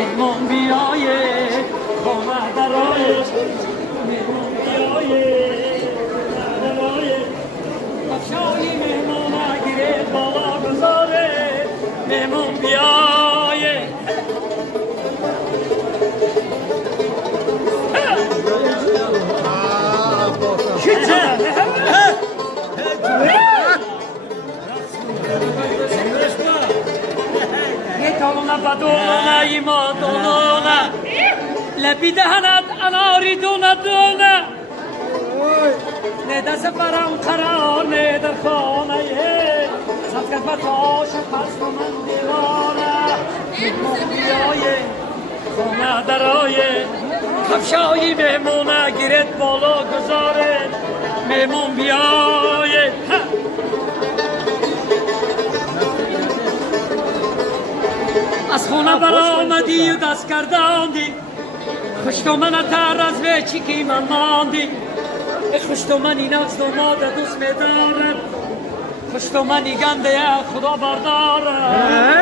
مهمون بیایه خونه درایه مهمون بیایه خونه درایه افشانی مهمون اگیره بالا گذاره مهمون بیایه يتولون بدونا يموتونا لبي دهنت أنا أريدون دونا ندا سفرم قرار ندر خانه صدقت بتاش پس من دیوانه مهمون بیایه خانه درایه کفشایی مهمونه گیرت بالا گذاره مهمون بیایه از خونه برآمدی و دست کرداندی خوش تو من تر از وچی که من ماندی خوش تو من این از داماد دوست میدارم خوش تو من این گنده خدا بردارم